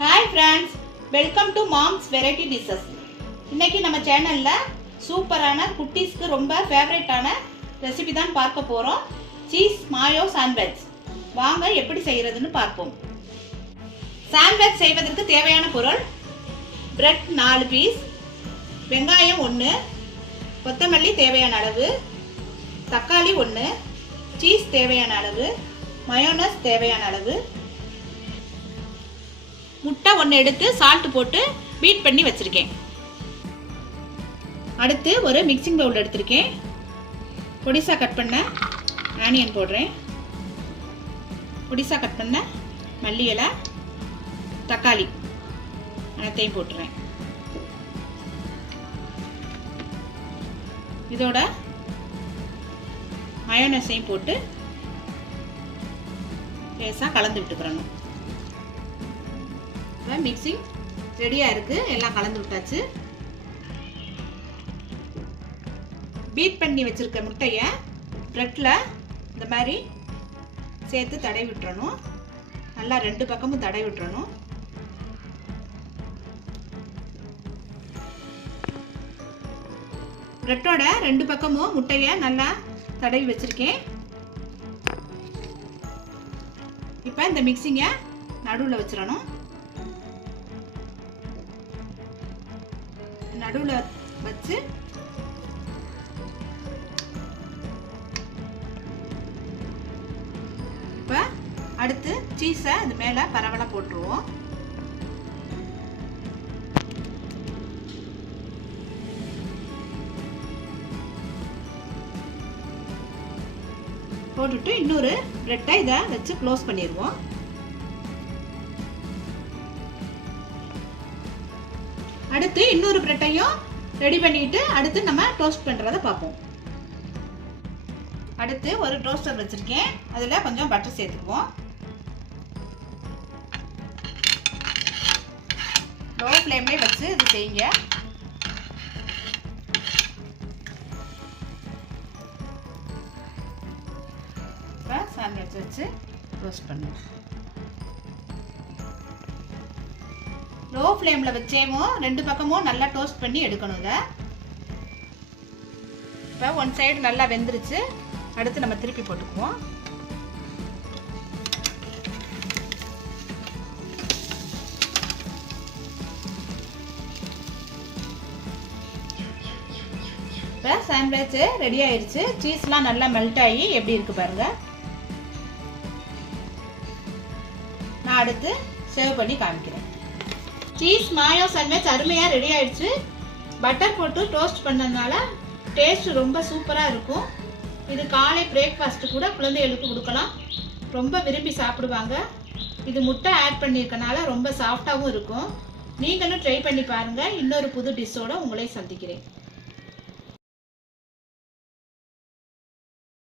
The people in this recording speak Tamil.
Hi friends welcome to moms variety dishes இன்னைக்கு நம்ம சேனலில் சூப்பரான குட்டீஸ்க்கு ரொம்ப ஃபேவரட்டான ரெசிபி தான் பார்க்க போகிறோம் சீஸ் மாயோ சாண்ட்விச் வாங்க எப்படி செய்கிறதுன்னு பார்ப்போம். சாண்ட்விச் செய்வதற்கு தேவையான பொருள் பிரெட் நாலு பீஸ் வெங்காயம் ஒன்று கொத்தமல்லி தேவையான அளவு தக்காளி ஒன்று சீஸ் தேவையான அளவு மயோனஸ் தேவையான அளவு முட்டை ஒன்று எடுத்து சால்ட் போட்டு பீட் பண்ணி வச்சுருக்கேன். அடுத்து ஒரு மிக்சிங் பவுல் எடுத்திருக்கேன். பொடிசா கட் பண்ண ஆனியன் போடுறேன். பொடிசா கட் பண்ண மல்லி இலை தக்காளி அனைத்தையும் போட்டுறேன். இதோட மயோனஸையும் போட்டு லேசாக கலந்து விட்டுக்கிறணும். இப்போ மிக்சிங் ரெடியாக இருக்குது எல்லாம் கலந்து விட்டாச்சு. பீட் பண்ணி வச்சுருக்க முட்டையை ப்ரெட்டில் இந்த மாதிரி சேர்த்து தடவி விட்டுறணும். நல்லா ரெண்டு பக்கமும் தடவி விட்டுறணும். ப்ரெட்டோட ரெண்டு பக்கமும் முட்டையை நல்லா தடவி வச்சுருக்கேன். இப்போ இந்த மிக்சிங்கை நடுவில் வச்சிடணும். நடுவில் வச்சு இப்போ அடுத்து சீஸை அது மேலே பரவலாக போட்டுருவோம். போட்டுட்டு இன்னொரு ப்ரெட்டை இதை வச்சு க்ளோஸ் பண்ணிடுவோம் அடுத்து இன்னொரு ப்ரெட்டையும் ரெடி பண்ணிட்டு அடுத்து நம்ம டோஸ்ட் பண்ணுறதை பார்ப்போம். அடுத்து ஒரு டோஸ்டர் வச்சுருக்கேன். அதில் கொஞ்சம் பட்டர் சேர்த்துக்குவோம். லோ ஃப்ளேம்லேயே வச்சு இது செய்யுங்க. இப்போ சாண்ட்விச் வச்சு ரோஸ்ட் பண்ணுவோம் லோ ஃப்ளேமில் வச்சேமோ ரெண்டு பக்கமும் நல்லா டோஸ்ட் பண்ணி எடுக்கணும் இதை. இப்போ ஒன் சைடு நல்லா வெந்துருச்சு. அடுத்து நம்ம திருப்பி போட்டுக்குவோம். இப்போ சாண்ட்விச் ரெடி ஆயிடுச்சு சீஸ்லாம் நல்லா மெல்ட் ஆகி எப்படி இருக்கு பாருங்க. நான் அடுத்து சேவ் பண்ணி காமிக்கிறேன். சீஸ் மாயோ சாண்ட்விச் அருமையாக ரெடி ஆயிடுச்சு. பட்டர் போட்டு டோஸ்ட் பண்ணதுனால டேஸ்ட் ரொம்ப சூப்பராக இருக்கும். இது காலை பிரேக்ஃபாஸ்ட்டு கூட குழந்தைகளுக்கு கொடுக்கலாம். ரொம்ப விரும்பி சாப்பிடுவாங்க. இது முட்டை ஆட் பண்ணியிருக்கனால ரொம்ப சாஃப்டாகவும் இருக்கும். நீங்களும் ட்ரை பண்ணி பாருங்கள் இன்னொரு புது டிஷ்ஷோடு உங்களை சந்திக்கிறேன்.